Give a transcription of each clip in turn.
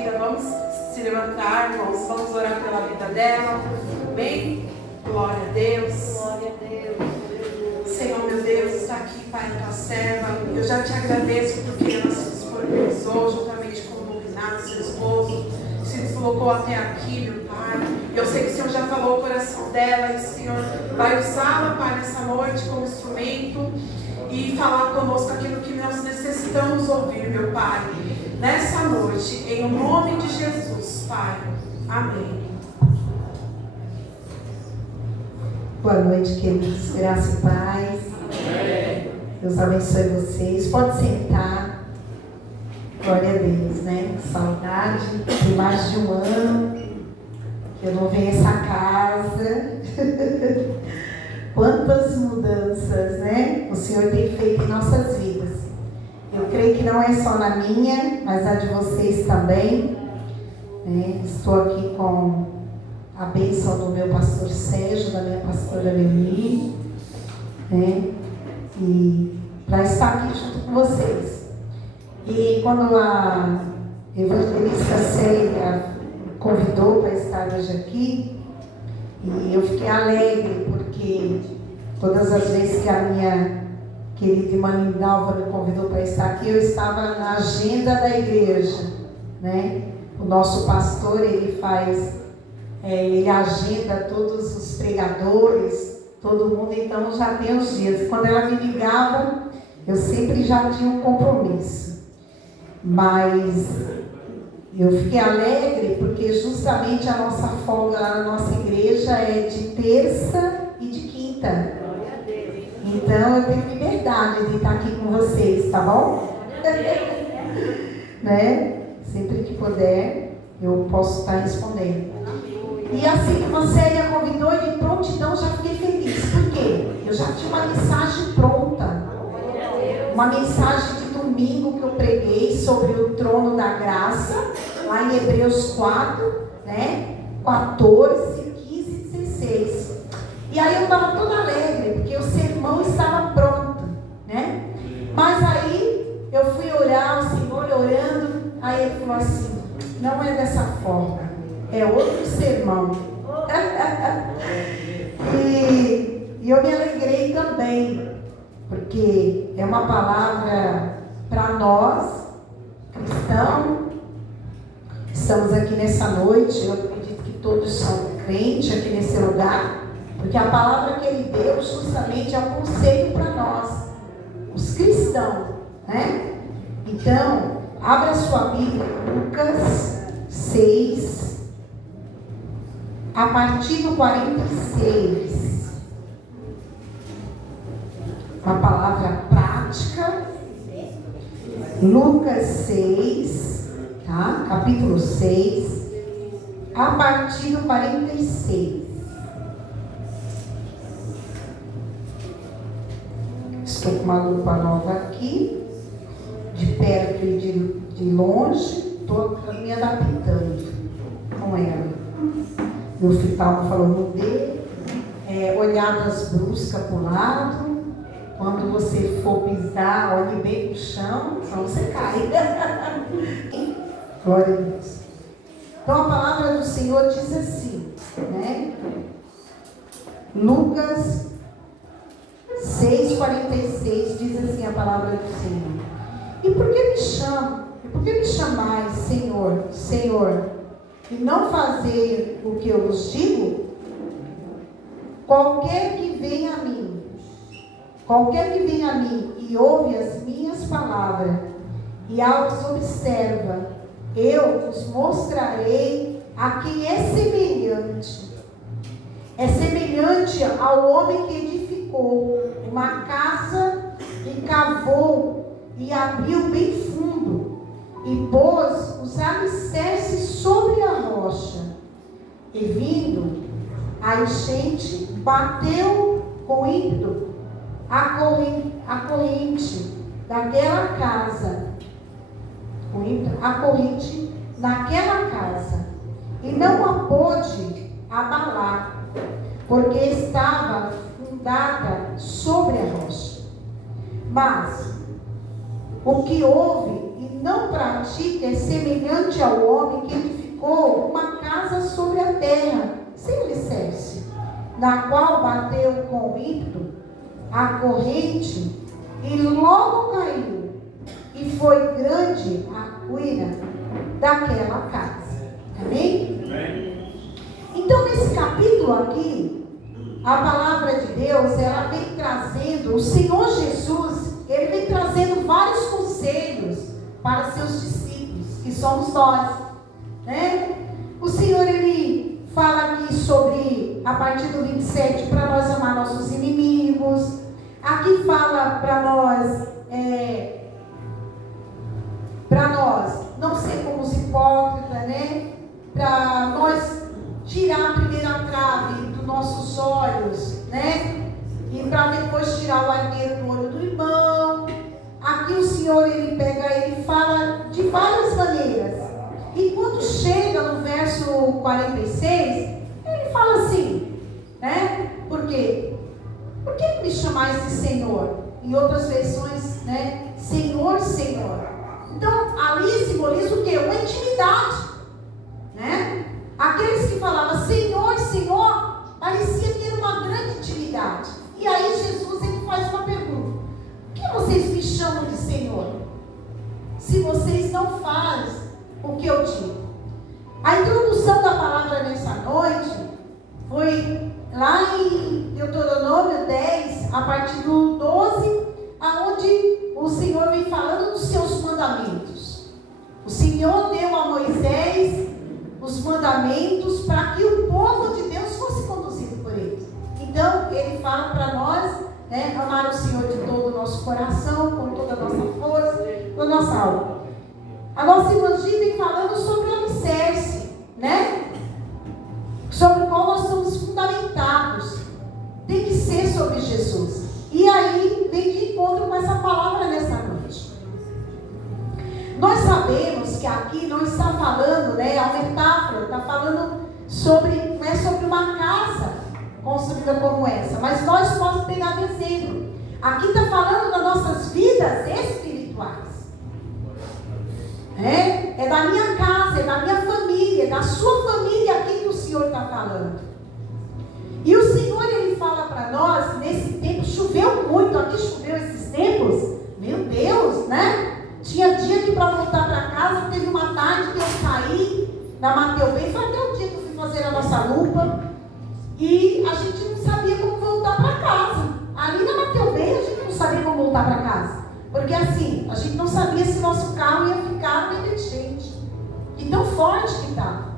vida. Vamos se levantar, irmãos. Vamos orar pela vida dela. Amém? Glória a Deus. Glória a Deus. Senhor, meu Deus, está aqui, Pai, tua serva. Eu já te agradeço porque ela se disponibilizou juntamente com o Luminado, seu esposo. Se deslocou até aqui, meu Pai. Eu sei que o Senhor já falou o coração dela e o Senhor vai usá-la, Pai, nessa noite como instrumento e falar conosco aquilo que nós necessitamos ouvir, meu Pai, nessa noite, em nome de Jesus, Pai. Amém. Boa noite, queridos. Graça e paz. Amém. Deus abençoe vocês. Pode sentar. Glória a Deus, né? Saudade. Tem mais de um ano que eu não venho a essa casa. Quantas mudanças, né? O Senhor tem feito em nossas vidas. Eu creio que não é só na minha, mas a de vocês também. Né? Estou aqui com a bênção do meu pastor Sérgio, da minha pastora Leoni, né? E para estar aqui junto com vocês. E quando a evangelista Célia me convidou para estar hoje aqui, e eu fiquei alegre, porque todas as vezes que a minha querida irmã Lindalva me convidou para estar aqui, eu estava na agenda da igreja, né? O nosso pastor, ele agenda todos os pregadores, todo mundo, então já tem os dias. Quando ela me ligava, eu sempre já tinha um compromisso. Mas eu fiquei alegre porque justamente a nossa folga lá na nossa igreja é de terça e de quinta. Então eu tenho liberdade de estar aqui com vocês, tá bom? Né? Sempre que puder, eu posso estar respondendo. E assim que você me convidou, de prontidão, já fiquei feliz. Por quê? Eu já tinha uma mensagem pronta. Uma mensagem de domingo que eu preguei sobre o trono da graça, lá em Hebreus 4, né? 14, 15 e 16. E aí eu estava toda alegre, porque o sermão estava pronto, né? Mas aí eu fui orar, o Senhor orando, aí ele falou assim: não é dessa forma, é outro sermão. E eu me alegrei também, porque é uma palavra para nós, cristãos. Estamos aqui nessa noite, eu acredito que todos são crentes aqui nesse lugar, porque a palavra que ele deu justamente é um conselho para nós, os cristãos, né? Então, abra sua Bíblia, Lucas 6, a partir do 46. Uma palavra prática. Lucas 6, tá? Capítulo 6, a partir do 46. Estou com uma lupa nova aqui, de perto e de longe, estou me adaptando com ela. Meu filho falou, mudei, olhadas bruscas para o lado. Quando você for pisar, olhe bem para o chão, senão você cai. Glória a Deus. Então a palavra do Senhor diz assim, né? Lucas 6,46 diz assim a palavra do Senhor. E por que me chamais, Senhor, Senhor, e não fazer o que eu vos digo? Qualquer que venha a mim e ouve as minhas palavras e as observa, eu vos mostrarei a quem é semelhante. É semelhante ao homem que edificou uma casa e cavou e abriu bem fundo e pôs os alicerces sobre a rocha. E vindo a enchente, bateu com ímpeto a corrente daquela casa, a corrente naquela casa, e não a pôde abalar, porque estava fundada sobre a rocha. Mas o que ouve e não pratica é semelhante ao homem na qual bateu com ímpeto a corrente e logo caiu, e foi grande a ruína daquela casa. Amém? Então, nesse capítulo aqui, a palavra de Deus, ela vem trazendo, o Senhor Jesus, ele vem trazendo vários conselhos para seus discípulos, que somos nós, né? O Senhor, ele fala aqui sobre, a partir do 27, para nós amar nossos inimigos. Aqui fala para nós não ser como os hipócritas, né? Para nós tirar a primeira trave dos nossos olhos, né? E para depois tirar o arqueiro do olho do irmão. Aqui o Senhor, ele fala de várias maneiras. E quando chega no verso 46, ele fala assim, né? Por quê? Por que me chamais de Senhor? Em outras versões, né? Senhor, Senhor. Então, ali simboliza o quê? Uma intimidade, né? Aqueles que falavam Senhor, Senhor, parecia ter uma grande intimidade. E aí Jesus, ele faz uma pergunta: por que vocês me chamam de Senhor, se vocês não fazem o que eu digo? A introdução da palavra nessa noite foi lá em Deuteronômio 10, a partir do 12, aonde o Senhor vem falando dos seus mandamentos. O Senhor deu a Moisés os mandamentos para que o povo de Deus fosse conduzido por eles. Então, ele fala para nós, né, amar o Senhor de todo o nosso coração, com toda a nossa força, com a nossa alma. A nossa irmã Gi vem falando sobre o alicerce, né? Sobre o qual nós somos fundamentados. Tem que ser sobre Jesus. E aí, vem de encontro com essa palavra nessa noite. Nós sabemos que aqui não está falando, né? A metáfora está falando sobre, não é sobre uma casa construída como essa, mas nós podemos pegar de exemplo. Aqui está falando das nossas vidas espirituais. É da minha casa, é da minha família, é da sua família aqui que o Senhor está falando. E o Senhor, ele fala para nós, nesse tempo, choveu muito, aqui choveu esses tempos, meu Deus, né? Tinha dia que para voltar para casa, teve uma tarde que eu saí na Mateu Bem, foi até o dia que eu fui fazer a nossa lupa, e a gente não sabia como voltar para casa. Ali na Mateu Bem, a gente não sabia como voltar para casa, porque assim, a gente não sabia se nosso carro ia ficar bem de gente, e tão forte que estava.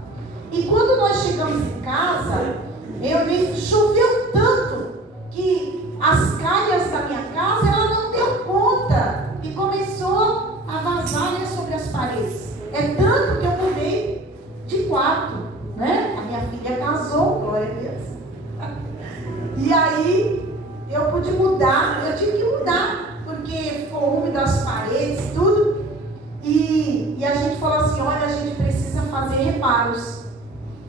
E quando nós chegamos em casa, choveu tanto que as calhas da minha casa, ela não deu conta e começou a vazar, né, sobre as paredes. É tanto que eu mudei de quarto, né? A minha filha casou, glória a Deus. E aí eu pude mudar, eu tive que mudar, porque ficou úmido as paredes, tudo. E a gente falou assim, olha, a gente precisa fazer reparos,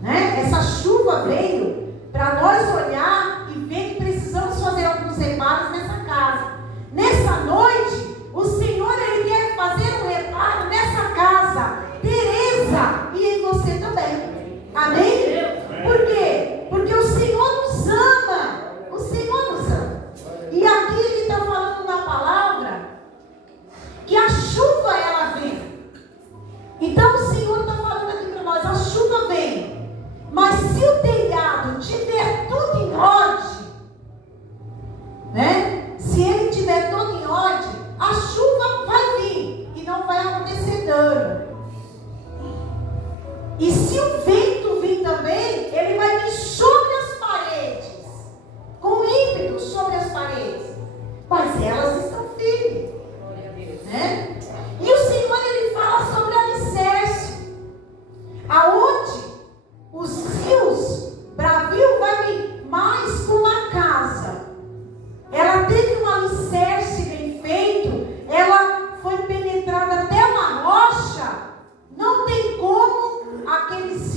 né? Essa chuva veio para nós olhar e ver que precisamos fazer alguns reparos nessa casa. Nessa noite, o Senhor, ele quer fazer um reparo nessa casa, Teresa, e em você também. Amém? Por quê? Porque o Senhor nos ama. O Senhor nos ama. E aqui ele está falando na palavra que a chuva, ela vem. Então o Senhor está falando aqui para nós, a chuva vem. Mas se o telhado tiver tudo em ordem, né? Se ele tiver tudo em ordem, a chuva vai vir e não vai acontecer dano. E se o vento vir também, ele vai vir sobre as paredes, com ímpeto sobre as paredes, mas elas estão firmes, né? E o Senhor, ele fala sobre alicerce, aonde os rios bravio vai vir mais como a casa. Ela teve um alicerce bem feito, ela foi penetrada até uma rocha. Não tem como aqueles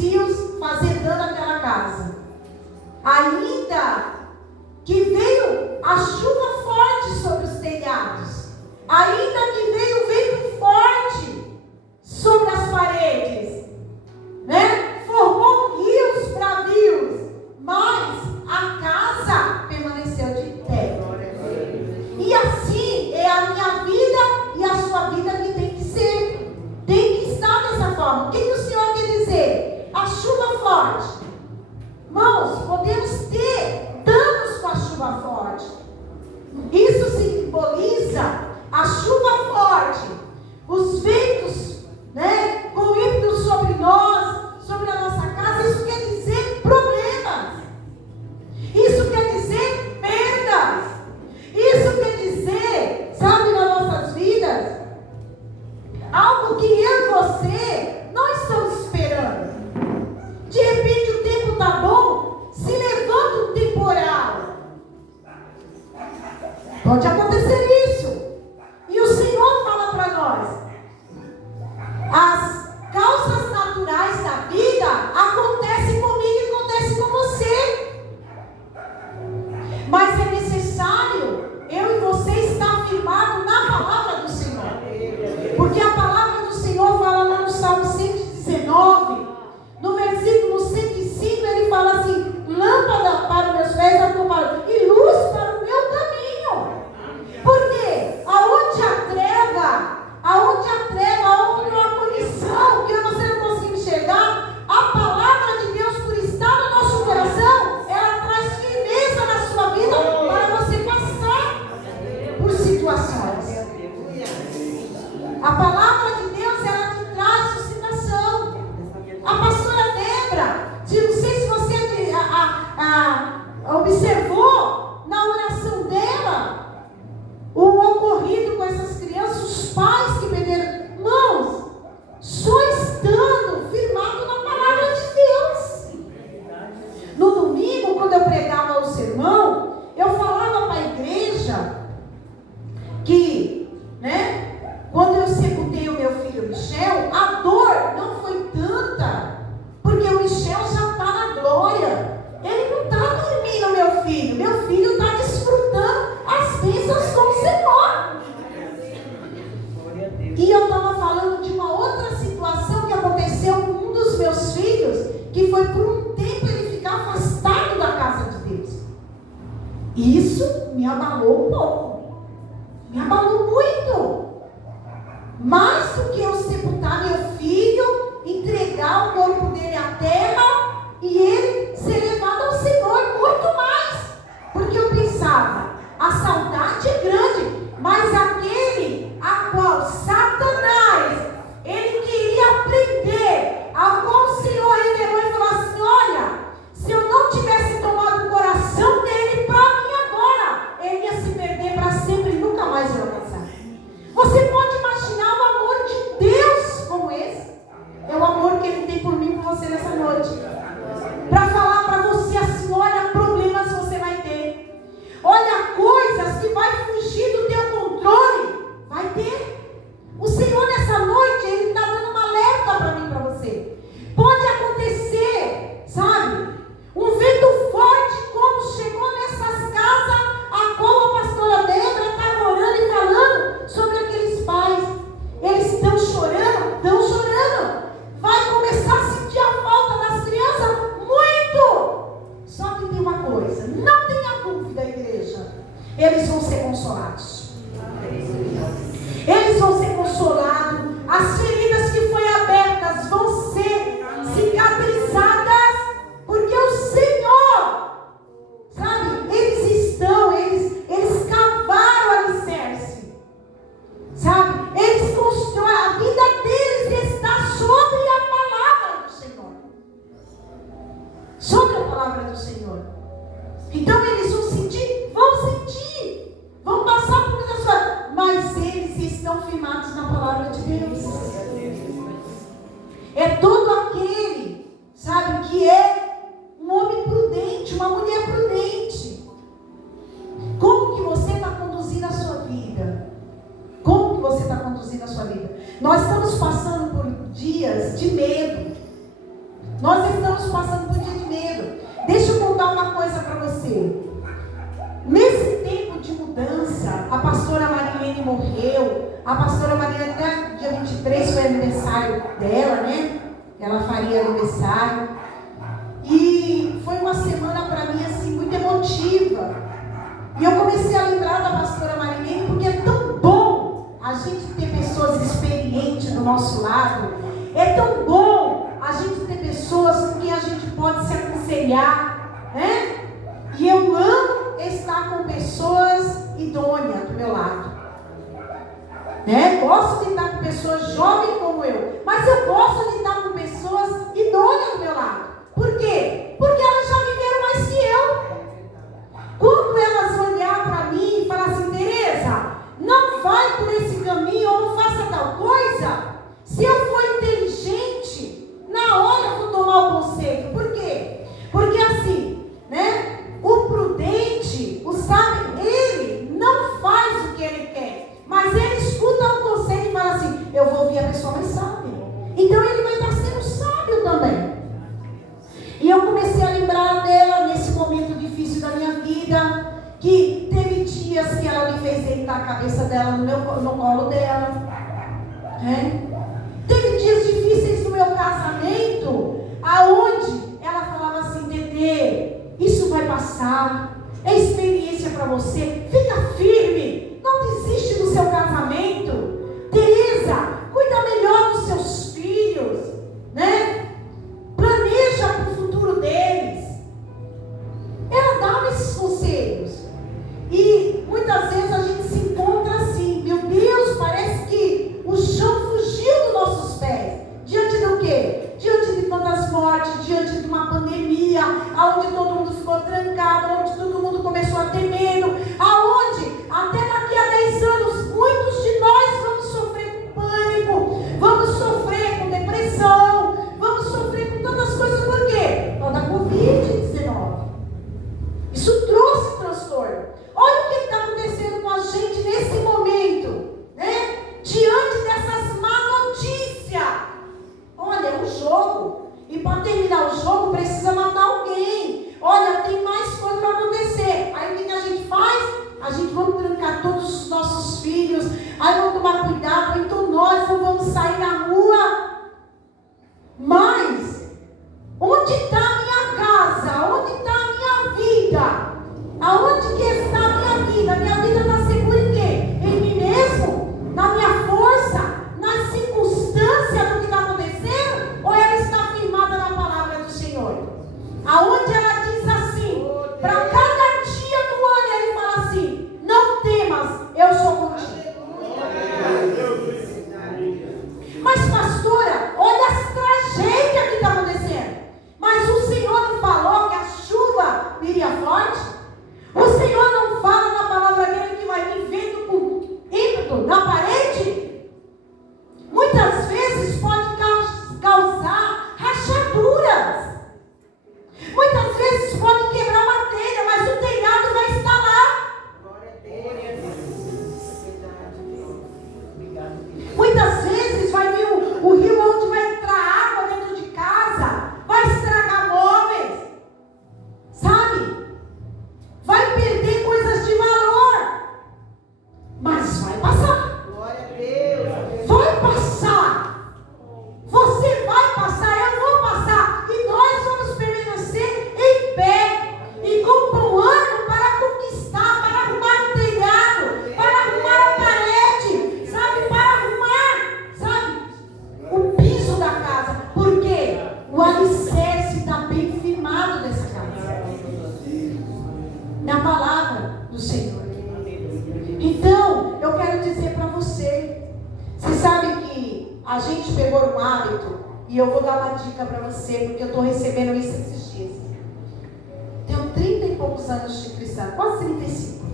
abalou um pouco. Me abalou muito. Mais do que eu sepultar meu filho, entregar o corpo dele à terra e ele ser levado ao Senhor, muito mais. Porque eu pensava, a saudade é grande, mas aquele a qual Satanás, ele queria prender, a qual o Senhor revelou e falou assim: olha, se eu não tivesse tomado o coração dele para mim agora, ele ia se perder para sempre e nunca mais ia alcançar. Você pode imaginar o amor de Deus como esse? É o amor que ele tem por mim e por você nessa noite. Para falar para você assim: olha, problemas você vai ter. Olha, coisas que vai fugir do teu controle. Vai ter. O Senhor nessa noite, ele está dando uma alerta para mim e para você. Pode acontecer, sabe? Um vento forte como chegou nessas casas, a qual a pastora Débora estava orando e falando sobre aqueles pais. Eles estão chorando, vai começar a sentir a falta das crianças muito. Só que tem uma coisa, não tenha dúvida, igreja, eles vão ser consolados. Eles vão ser consolados. As feridas que foram abertas vão ser cicatrizadas, porque o Senhor, sabe, eles cavaram o alicerce, sabe, eles constroem, a vida deles está sobre a palavra do Senhor, sobre a palavra do Senhor. Então eles vão sentir, vão passar por muitas coisas, mas eles estão firmados na palavra de Deus. É todo aquele, sabe, que é um homem prudente, uma mulher prudente. Como que você está conduzindo a sua vida? Como que você está conduzindo a sua vida? Nós estamos passando por dias de medo. Deixa eu contar uma coisa para você. Nesse tempo de mudança, a pastora Marilene morreu. A pastora Marilene, até dia 23 foi aniversário dela, né? Ela faria aniversário. E foi uma semana para mim assim muito emotiva. E eu comecei a lembrar da pastora Marilene, porque é tão bom a gente ter pessoas experientes do nosso lado. É tão bom a gente ter pessoas com quem a gente pode se aconselhar, né? E eu amo estar com pessoas idôneas do meu lado, né? Gosto de estar com pessoas jovens como eu, mas eu gosto de estar com pessoas idôneas do meu lado. Por quê? Porque elas já viveram mais que eu. Quando elas olhar para mim e falar assim: Tereza, não vai por esse caminho ou não faça tal coisa, se eu for inteligente, na hora eu vou tomar o conselho. Por quê? Porque assim, né? O prudente, o sábio, ele não faz o que ele quer, mas ele escuta o conselho e fala assim: eu vou ouvir a pessoa mais sábia. Então ele vai estar sendo sábio também. E eu comecei a lembrar dela nesse momento difícil da minha vida, que teve dias que ela me fez deitar a cabeça dela no colo dela, né? Teve dias difíceis no meu casamento, aonde ela falava assim: Tetê, isso vai passar, é experiência para você, fica firme, não desiste do seu casamento. Tereza, cuida melhor dos seus filhos, né? Planeja para o futuro deles. Ela dava esses conselhos. E muitas vezes a gente se encontra assim: meu Deus, parece que o chão fugiu dos nossos pés. Diante do quê? Diante de tantas mortes, diante de uma pandemia, onde todo mundo ficou trancado, onde todo mundo começou a ter medo, aonde até daqui a 10 anos muitos de nós vamos sofrer com pânico, vamos sofrer com depressão, vamos sofrer com tantas coisas. Por quê? Por causa da Covid-19. Isso trouxe transtorno. Olha o que está acontecendo com a gente nesse momento, né? Diante dessas má notícias. Olha, é um jogo. E para terminar o jogo precisa matar alguém. Olha, tem mais coisa para acontecer. Aí o que a gente faz? A gente vamos trancar todos os nossos filhos. Aí vamos tomar cuidado. Então nós não vamos sair na rua. Mas onde está a minha casa? Onde está a minha vida? Aonde que está a minha vida? E eu vou dar uma dica para você, porque eu estou recebendo isso esses dias. Tenho 30 e poucos anos de cristã, quase 35.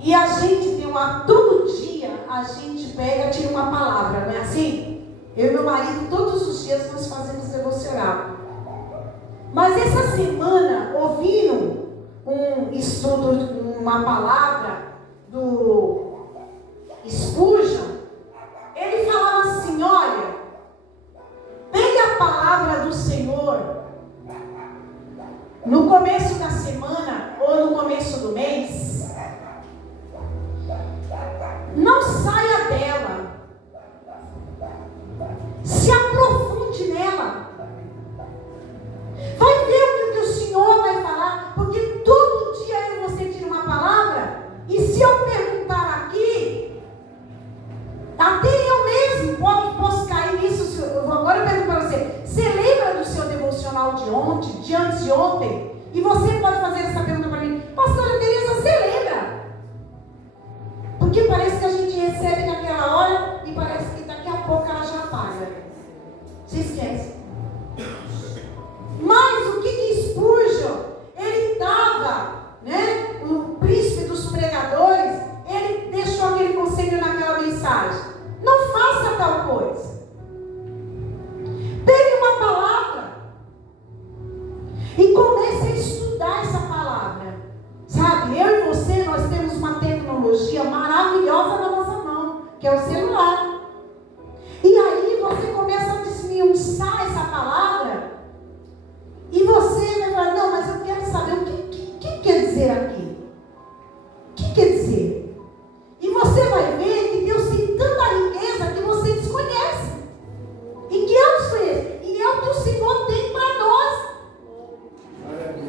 E a gente tem todo dia, a gente pega, tira uma palavra, não é assim? Eu e meu marido, todos os dias nós fazemos devocional. Mas essa semana, ouvindo um estudo, uma palavra do Spurgeon, ele falava assim, olha, pegue a palavra do Senhor no começo da semana ou no começo do mês. Não saia dela. Se aprofunde nela. Vai ver o que o Senhor vai falar, porque todo dia eu e você tira uma palavra, e se eu perguntar aqui, até eu mesmo posso cair nisso. Agora eu pergunto para você, você lembra do seu devocional de ontem, de antes de ontem? E você pode fazer essa pergunta para mim, pastora Teresa, você lembra? Porque parece que a gente recebe naquela hora e parece que daqui a pouco ela já apaga. Você esquece. Mas o que Spurgeon, ele estava, né? O príncipe dos pregadores, ele deixou aquele conselho naquela mensagem. Não faça tal coisa. Pegue uma palavra e comece a estudar essa palavra. Sabe, eu e você, nós temos uma tecnologia maravilhosa na nossa mão, que é o celular. E aí você começa a desmiuçar essa palavra e você vai falar, não, mas eu quero saber o que quer dizer aqui. O que quer dizer? E você vai ver que Deus tem tanta riqueza que você desconhece. E que eu desconheço. E é o que o Senhor tem para nós.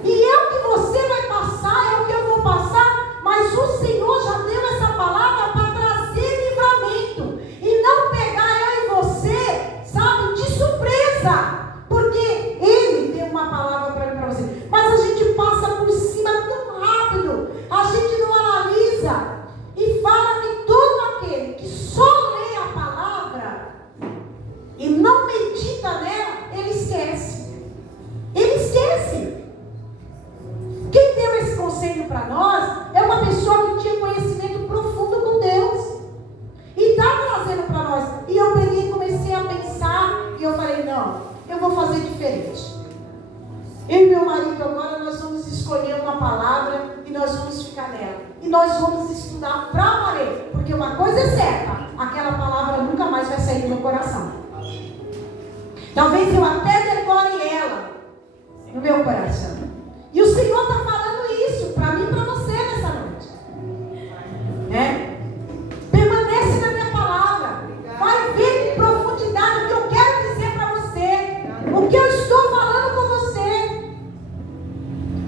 E é o que você vai passar, é o que eu vou passar, mas o Senhor já deu essa palavra para trazer livramento e não pegar eu e você, sabe, de surpresa, porque Ele deu uma palavra para mim e para você, mas a gente passa por cima tão rápido, a gente não analisa e fala que todo aquele que só lê a palavra e não medita nela, ele esquece. Ele esquece. Quem deu esse conselho para nós é uma pessoa que tinha conhecimento profundo com Deus. E está trazendo para nós. E eu peguei e comecei a pensar. E eu falei, não, eu vou fazer diferente. Eu e meu marido agora nós vamos escolher uma palavra e nós vamos ficar nela. E nós vamos estudar para valer. Porque uma coisa é certa, aquela palavra nunca mais vai sair do meu coração. Talvez eu até decore ela no meu coração. E o Senhor está falando isso para mim e para você nessa noite. Né? Permanece na minha palavra. Vai ver com profundidade o que eu quero dizer para você. O que eu estou falando com você.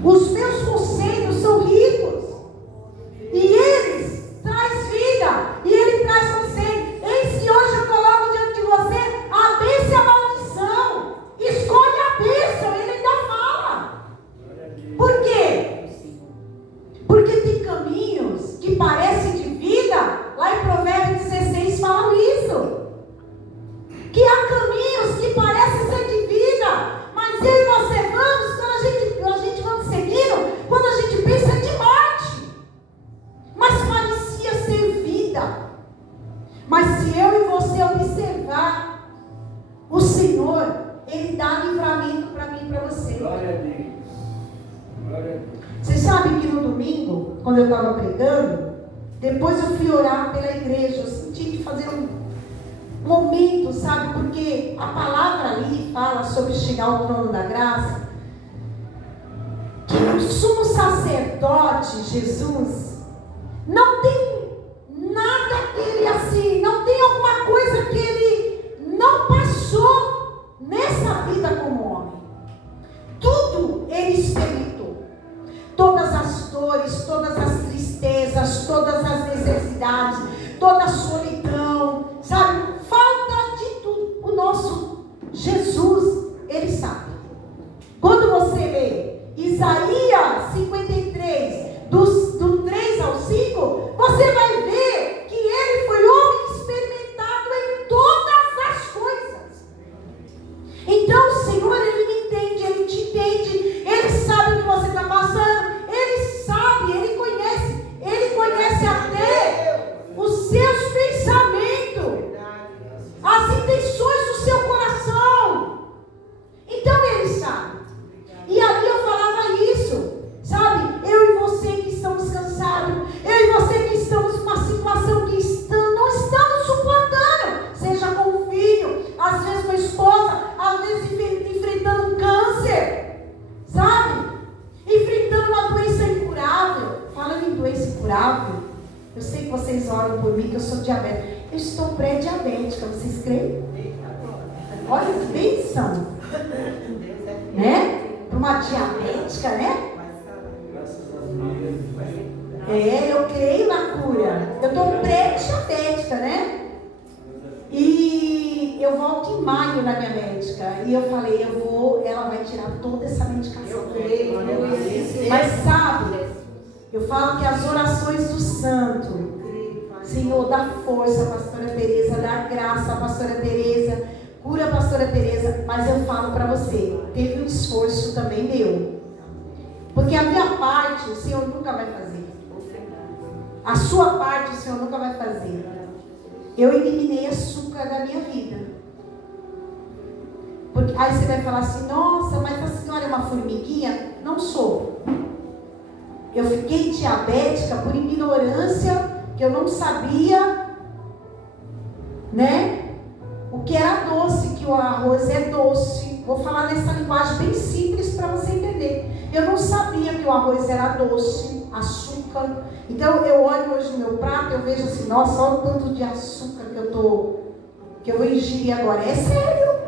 Os meus conselhos são ricos. E eles trazem vida. E ele traz conselho. Eis que hoje eu coloco diante de você a bênção e a maldição. Escolhe a bênção. Ele ainda fala. Por quê? Porque tem caminhos que parecem de vida. Lá em Provérbios 16 falam isso. Que há caminhos que parecem ser de vida. Mas eu e você vamos, quando a gente vamos seguindo, quando a gente pensa de morte. Mas parecia ser vida. Mas se eu e você observar, o Senhor, Ele dá livramento para mim e para você. Glória a Deus. Vocês sabem que no domingo, quando eu estava pregando, depois eu fui orar pela igreja. Eu senti que fazer um momento, sabe? Porque a palavra ali fala sobre chegar ao trono da graça. Que o sumo sacerdote, Jesus, não tem nada que ele assim, não tem alguma coisa que ele não passou nessa vida como homem. Tudo ele experimentou. Todas as dores, todas as tristezas, todas as necessidades, toda a solidão, sabe? Falta de tudo. O nosso Jesus, Ele sabe. Quando você lê Isaías 53, do 3 ao 5, você que eu sou diabética. Eu estou pré-diabética, vocês creem? Olha que bênção, né? Para uma diabética, né? Eu creio na cura. Eu estou pré-diabética, né? E eu volto em maio na minha médica. E eu falei, ela vai tirar toda essa medicação. Eu creio. Mas sabe, eu falo que as orações do santo, Senhor, dá força, pastora Tereza, dá graça, pastora Tereza, cura a pastora Tereza. Mas eu falo para você, teve um esforço também meu. Porque a minha parte o Senhor nunca vai fazer. A sua parte o Senhor nunca vai fazer. Eu eliminei açúcar da minha vida. Porque aí você vai falar assim, nossa, mas a senhora é uma formiguinha? Não sou. Eu fiquei diabética por ignorância, que eu não sabia, né? O que era doce, que o arroz é doce. Vou falar nessa linguagem bem simples para você entender. Eu não sabia que o arroz era doce, açúcar. Então eu olho hoje no meu prato, eu vejo assim, nossa, olha o tanto de açúcar que eu vou ingerir agora. É sério.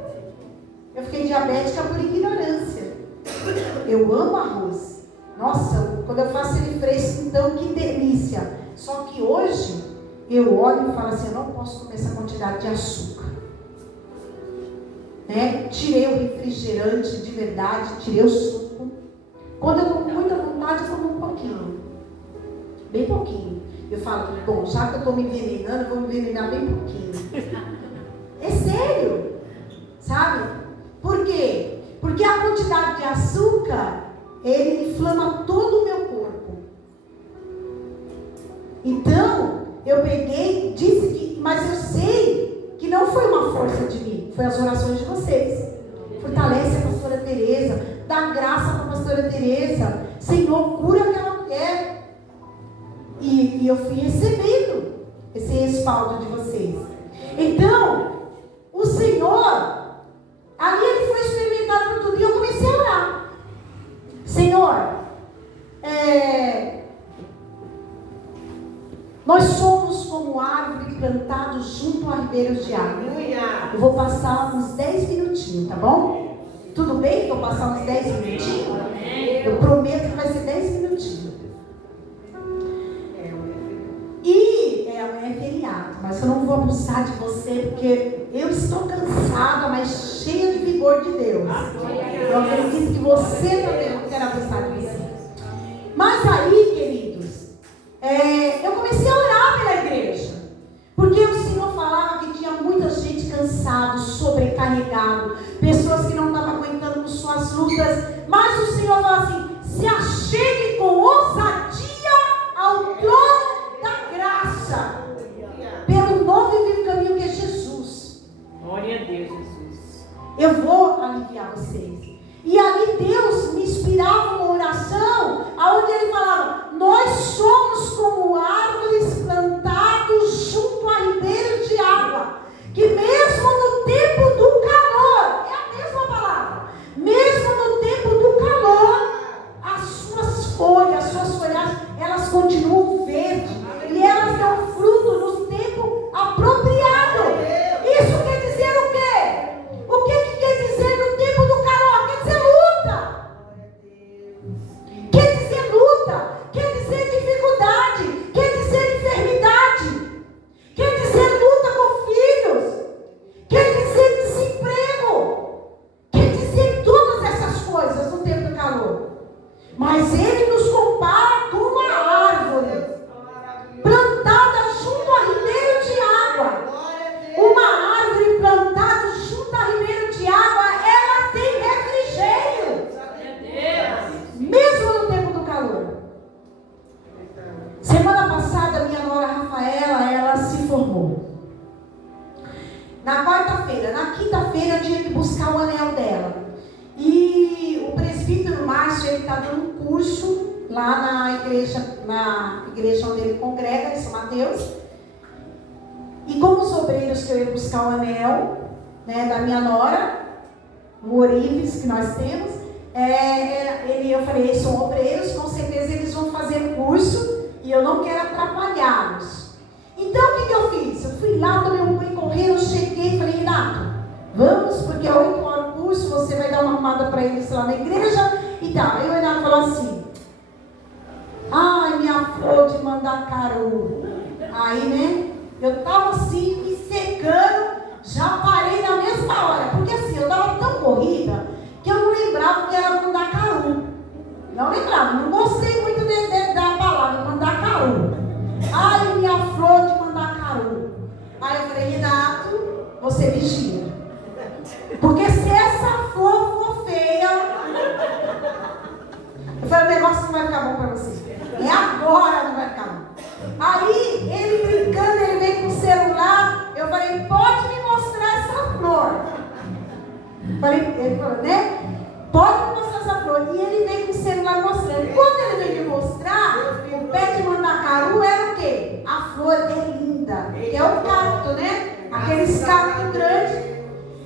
Eu fiquei diabética por ignorância. Eu amo arroz. Nossa, quando eu faço ele fresco, então que delícia. Só que hoje eu olho e falo assim, eu não posso comer essa quantidade de açúcar. Né? Tirei o refrigerante de verdade, tirei o suco. Quando eu estou com muita vontade, eu como um pouquinho. Bem pouquinho. Eu falo, bom, já que eu estou me envenenando, eu vou me envenenar bem pouquinho. É sério. Sabe? Por quê? Porque a quantidade de açúcar, ele inflama todo o meu corpo. Então, eu peguei, disse que, mas eu sei que não foi uma força de mim, foi as orações de vocês. Fortalece a pastora Tereza, dá graça para a pastora Tereza. Senhor, cura aquela mulher. E eu fui recebendo esse respaldo de vocês. Então, o Senhor, ali ele foi experimentado por tudo. E eu comecei a orar. Senhor, nós somos como árvore plantada junto a ribeiros de água. Eu vou passar uns 10 minutinhos, tá bom? Tudo bem? Vou passar uns 10 minutinhos? Eu prometo que vai ser 10 minutinhos. E amanhã é feriado, mas eu não vou abusar de você, porque eu estou cansada, mas cheia de vigor de Deus. Eu acredito que você também não quer abusar de você. Mas aí, queridos, eu comecei a orar pela igreja, porque o Senhor falava que tinha muita gente cansada, sobrecarregado, pessoas que não estavam aguentando com suas lutas, mas o Senhor falou assim, se achegue com ousadia ao trono da graça, pelo novo e vivo caminho que é Jesus. Glória a Deus, Jesus. Eu vou aliviar vocês. E ali Deus me inspirava uma oração, onde Ele falava, nós somos como árvores plantadas junto a ribeiros de água, que mesmo no tempo do calor, é a mesma palavra, mesmo no tempo do calor, as suas folhas, elas continuam verdes, e elas dão fruto no tempo apropriado. Isso quer dizer o quê? O que quer dizer no tempo do calor? Quer dizer luta. Quer dizer luta. Quer dizer dificuldade. Quer dizer enfermidade. Quer dizer luta com filhos. Quer dizer desemprego. Quer dizer todas essas coisas no tempo do calor. Mas Ele nos compara com uma árvore plantada junto a ribeiro de água. Uma árvore plantada junto a ribeiro de água, ela tem refrigério, mesmo no tempo do calor. Semana passada, minha nora Rafaela, ela se formou. Na quarta-feira, na quinta-feira, eu tinha que buscar o anel dela. E o presbítero Márcio, ele está dando um curso lá na igreja onde ele congrega, em São Mateus. E como os obreiros que eu ia buscar o anel, né, da minha nora, o Orives que nós temos, eu falei, eles são obreiros, com certeza eles vão fazer curso e eu não quero atrapalhá-los. Então o que eu fiz? Eu fui lá, tomei um banho correndo, cheguei e falei, Renato, vamos, porque a 8 horas o curso, você vai dar uma arrumada para eles lá na igreja e tal. Aí o Renato falou assim, ai, minha flor de Mandacaru. Aí, né, eu tava assim, me secando, já parei na mesma hora, porque assim, eu tava tão corrida que eu não lembrava que era Mandacaru. Não lembrava, não gostei muito da palavra Mandacaru. Ai, minha flor de Mandacaru. Aí eu falei, Renato, você vigia. Porque se essa flor for feia, eu falei, o negócio não vai ficar bom para você. É agora, não vai ficar bom. Aí, ele brincando, ele veio com o celular. Eu falei, pode me mostrar essa flor. Ele falou, né? Pode me mostrar essa flor. E ele veio com o celular mostrando. Quando ele veio me mostrar, o pé de Mandacaru era o quê? A flor é linda, que é o cacto, né? Aqueles cactos grandes.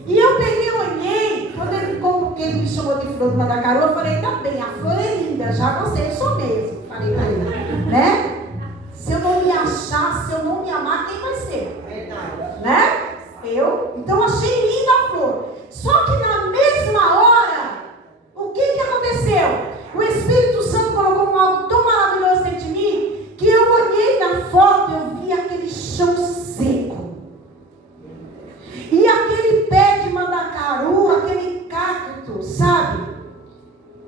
E eu peguei, olhei, quando ele me chamou de flor de Mandacaru, eu falei, tá bem, a flor é linda, já gostei, eu sou mesmo. Falei pra ele, né? Se eu não me achar, se eu não me amar, quem vai ser? Né? Eu? Então achei linda a flor. Só que na mesma hora, o que aconteceu? O Espírito Santo colocou algo tão maravilhoso dentro de mim, que eu olhei na foto, eu vi aquele chão seco. E aquele pé de Mandacaru, aquele cacto, sabe?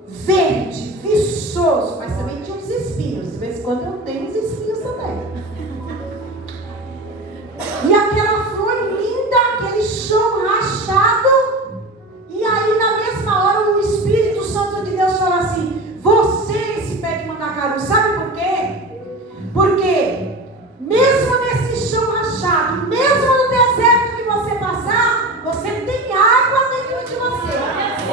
Verde, viçoso, mas também tinha uns espinhos. De vez em quando eu tenho uns espinhos também. E aquela flor linda, aquele chão rachado. E aí na mesma hora o Espírito Santo de Deus fala assim, você esse pé de Mandacaru, sabe por quê? Porque mesmo nesse chão rachado, mesmo no deserto que você passar, você tem água dentro de você.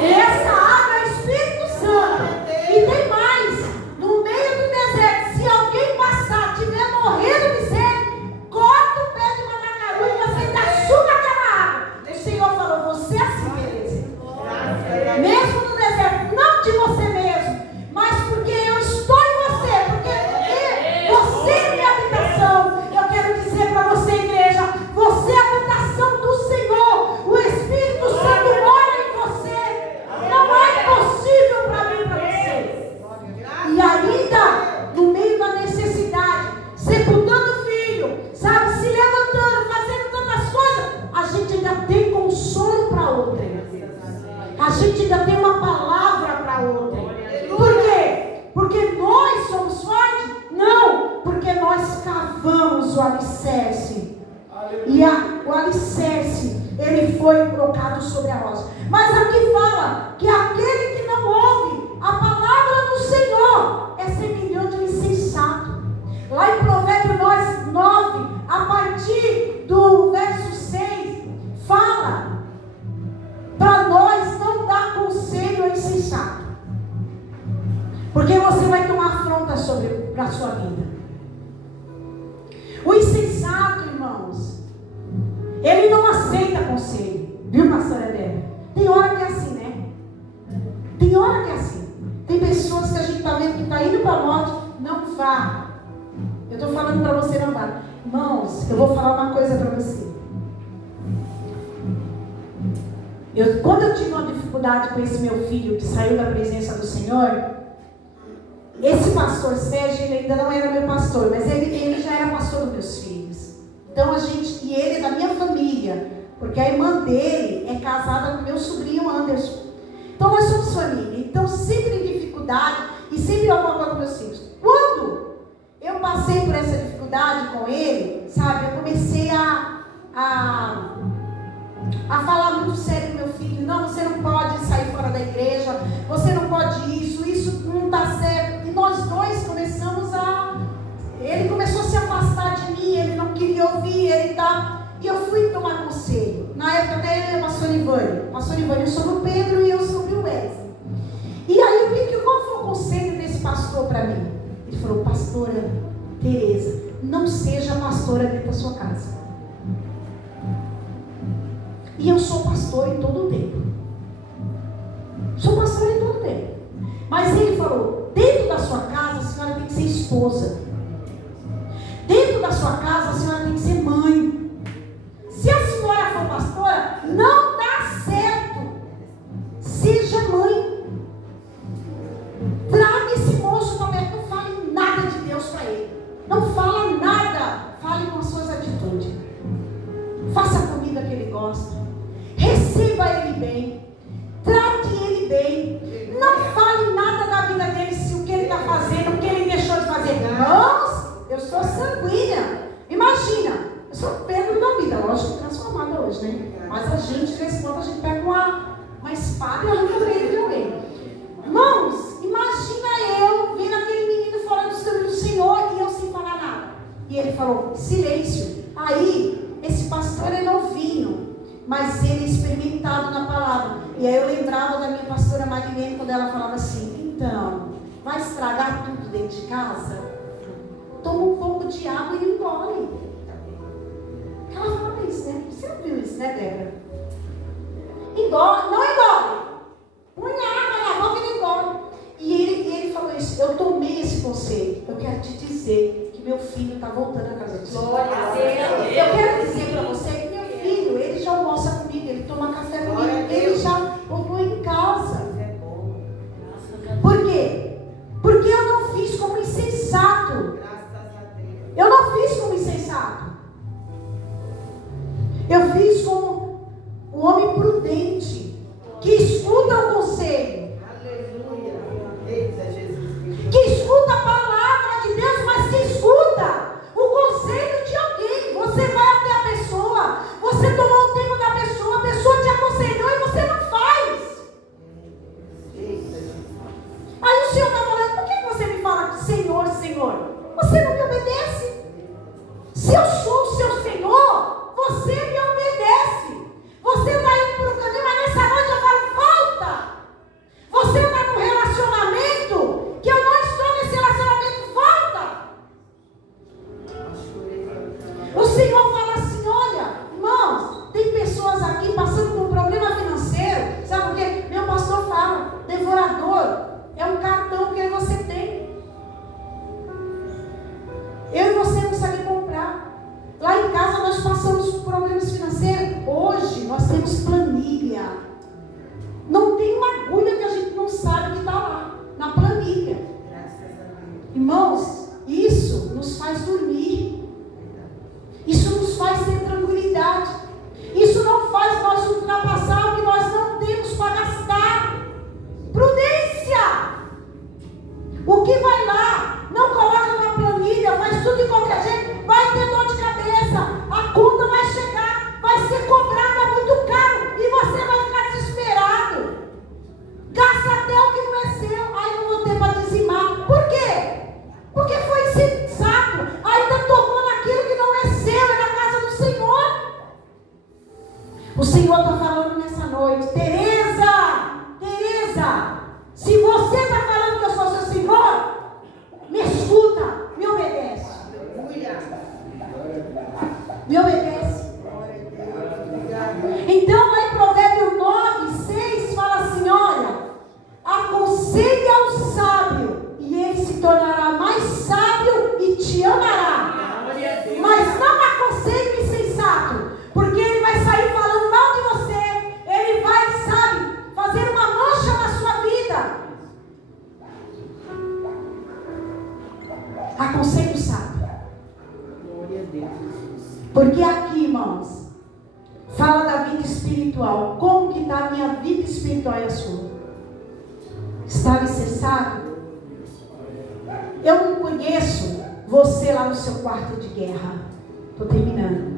E essa água é o Espírito Santo. E tem mais, no meio do deserto, se alguém passar, estiver morrendo de sede, corta o pé de Mandacaru e você ainda suga aquela água. O Senhor falou, você assim merece. Mesmo no deserto, não de você mesmo, mas porque eu estou em você, porque você é minha habitação. Eu quero dizer para você, igreja, você é a habitação do Senhor. O Espírito Santo mora em você. Não é impossível para mim e para você. E ainda, no meio da necessidade, sepultando o filho, sabe, se levantando, fazendo tantas coisas, a gente ainda tem consolo para outra. A gente ainda tem uma palavra para outra. Por quê? Porque nós somos fortes? Não, porque nós cavamos o alicerce. E o alicerce, ele foi colocado sobre a rocha. Mas aqui fala que aquele que não ouve a palavra do Senhor é semelhante ao insensato. Lá em Provérbios 9, a partir do verso 6, fala para nós não dar conselho ao insensato, porque você vai ter uma afronta para a sua vida. O insensato, irmãos, ele não aceita conselho, viu, pastora Débora? Tem hora que é assim, né? Tem hora que é assim. Tem pessoas que a gente está vendo que está indo para a morte, não vá. Eu estou falando para você, não vá. Irmãos, eu vou falar uma coisa para você. Quando eu tive uma dificuldade com esse meu filho que saiu da presença do Senhor, esse pastor Sérgio, ele ainda não era meu pastor, mas ele já era pastor dos meus filhos. Então e ele é da minha família, porque a irmã dele é casada com meu sobrinho Anderson. Então nós somos família. Então sempre em dificuldade e sempre alguma coisa com meus filhos. Quando eu passei por essa dificuldade com ele, sabe, eu comecei a falar muito sério com meu filho. Não, você não pode sair fora da igreja, você não pode isso não está certo. E nós dois começamos ele começou a se afastar de mim, ele não queria ouvir, e eu fui tomar conselho. Na época até ele é pastor Ivânio sobre o Pedro e eu sobre o Wesley. E aí, qual foi o conselho desse pastor para mim? Ele falou, pastora Tereza, não seja pastora dentro da sua casa. E eu sou pastor em todo o tempo. Sou pastor em todo o tempo. Mas ele falou, dentro da sua casa, a senhora tem que ser esposa. Dentro da sua casa, a senhora tem que ser mãe. Se a senhora for pastora, não dá certo. Seja mãe. Traga esse moço para perto. Não fale nada de Deus para ele. Não fala nada. Fale com as suas atitudes. Faça a comida que ele gosta. Receba ele bem. Trate ele bem. Não fale nada da vida dele, se o que ele está fazendo, o que ele deixou de fazer. Irmãos, eu sou sanguínea. Imagina, eu sou Pedro da vida, lógico, transformada hoje, né? Mas a gente, de vez em quando, a gente pega uma espada e arranca o meio de alguém. Irmãos, imagina eu vendo aquele menino fora dos caminhos do Senhor e eu sem falar nada. E ele falou, silêncio. Aí, esse pastor é novinho, mas ele é experimentado na palavra. E aí eu lembrava da minha pastora Marilene, quando ela falava assim, então, vai estragar tudo dentro de casa? Toma um pouco de água e engole. Ela falava isso, né? Você ouviu isso, né, Débora? Engole, não engole. Põe a água na boca e engole. E ele falou isso, eu tomei esse conselho. Eu quero te dizer que meu filho está voltando à casa do Senhor. Glória a Deus. Eu quero dizer para você que meu filho, ele já almoça comigo, ele toma café comigo, ele já voltou em casa. Por quê? Porque eu não fiz como insensato. Eu não fiz como insensato. Eu fiz como um homem prudente, que escuta o conselho. Que escuta a palavra de Deus, mas que escuta o conselho de alguém. Você vai até a pessoa, você tomou o tempo da pessoa, a pessoa te aconselhou e você não faz. Aí o Senhor está falando, por que você me fala de Senhor, Senhor? Você não me obedece. Se eu sou o seu Senhor, você me obedece. Você está indo para o caminho, mas nessa noite eu falo, volta. Você está num relacionamento que eu não estou nesse relacionamento, volta. O Senhor fala assim, olha, irmãos, tem pessoas aqui passando por um problema financeiro. Sabe por quê? Meu pastor fala, devorador é um cartão que você tem. Eu e você não sabemos comprar. Lá em casa nós passamos por problemas financeiros. Hoje nós temos planilha. Não tem uma agulha que a gente não sabe que está lá, na planilha. Irmãos, isso nos faz dormir. Isso nos faz ter tranquilidade. Isso não faz nós ultrapassar o que nós não temos para gastar. Prudência! O que vai lá, não coloca na planilha, faz tudo de qualquer jeito, vai ter dor de cabeça, a conta vai chegar, vai ser cobrada muito caro e você vai ficar desesperado. Gasta até o que não é seu, aí não vou ter para dizimar. Por quê? Porque foi insensato, ainda tocou naquilo que não é seu, é na casa do Senhor. O Senhor está falando nessa noite, Tereza, se você está falando que eu sou seu Senhor, me escuta, me obedece. Me obedece. Então lá em Provérbio 9:6 fala assim, olha, aconselha o sábio e ele se tornará mais sábio e te amará. Mas não aconselhe o insensato, porque ele vai sair falando mal de você, ele vai, sabe, fazer uma mancha na sua vida. Aconselho o sábio. Porque aqui, irmãos, fala da vida espiritual. Como que está a minha vida espiritual e a sua? Está alicerçado? Eu não conheço você lá no seu quarto de guerra. Estou terminando.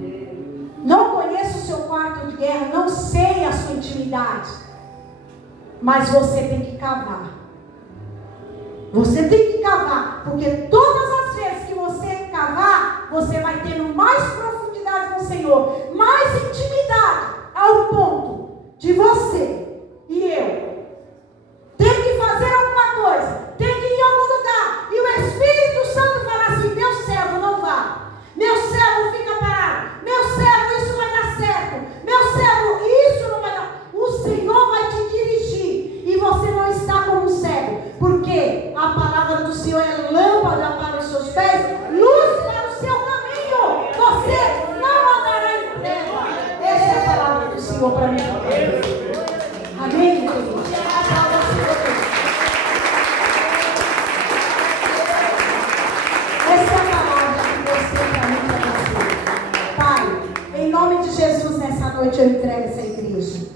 Não conheço o seu quarto de guerra, não sei a sua intimidade. Mas você tem que cavar. Você tem que cavar, porque todas as vezes que você cavar, você vai tendo mais profundidade com o Senhor, mais intimidade, ao ponto de você e eu ter que fazer alguma coisa, ter que ir em algum lugar, e o Espírito Santo falar assim, meu servo, não vá, meu servo, fica parado, meu servo, isso vai dar certo, meu servo, isso não vai dar. O Senhor vai te dirigir, e você não está como um cego, porque a palavra do Senhor é lâmpada para os seus pés, luz para o seu caminho. para mim. Amém, querido? Essa é a palavra que Deus tem para mim e para você. Pai, em nome de Jesus, nessa noite eu entrego essa igreja.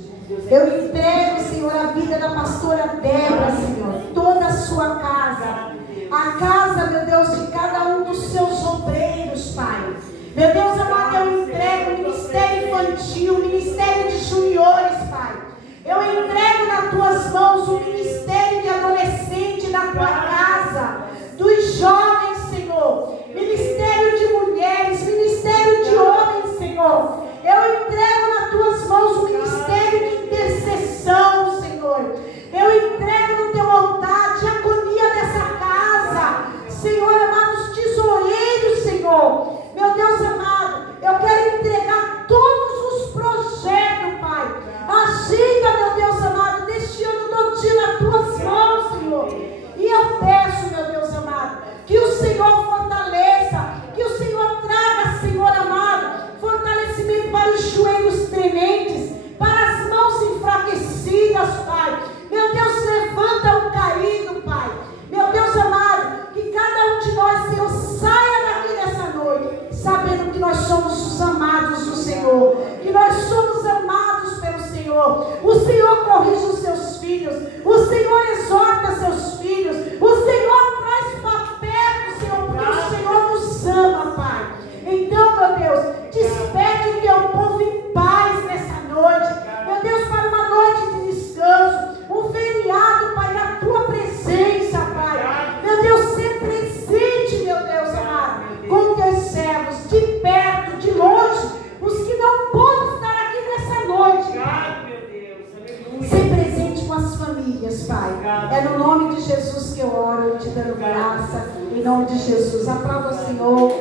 Eu entrego, Senhor, a vida da pastora Débora, Senhor, toda a sua casa. A casa, meu Deus, de cada um dos seus obreiros, Pai. Meu Deus amado, eu entrego o ministério infantil, o ministério de juniores, Pai. Eu entrego nas tuas mãos o ministério de adolescente da tua casa, dos jovens, Senhor. Ministério de mulheres, ministério de homens, Senhor. Eu entrego nas tuas mãos o ministério de intercessão, Senhor. Eu entrego no teu altar a diaconia dessa casa, Senhor amado, os tesoureiros, Senhor. Meu Deus amado, eu quero entregar todos os projetos, Pai. Ajuda, meu Deus amado, deste ano todinho nas tuas mãos, Senhor. E eu peço, meu Deus amado, que o Senhor fortaleça, que o Senhor traga, Senhor amado, fortalecimento para os joelhos trementes, para as mãos enfraquecidas, Pai. Meu Deus, levanta o caído, Pai. Meu Deus amado, que cada um de nós, Senhor, saia daqui nessa noite, sabendo que nós somos os amados do Senhor, que nós somos amados pelo Senhor. O Senhor corrige os seus filhos, o Senhor exorta seus filhos, o Senhor traz para perto, Senhor, porque o Senhor nos ama, Pai. Então, meu Deus, despede o teu povo em paz nessa noite, meu Deus, para uma noite de descanso, um feriado, Pai, na tua presença, Pai. Meu Deus, ser presente, meu Deus amado, com teus servos, de perto, de longe, os que não podem estar aqui nessa noite. Ser presente com as famílias, Pai. É no nome de Jesus que eu oro, te dando graça, em nome de Jesus. Aplauda o Senhor.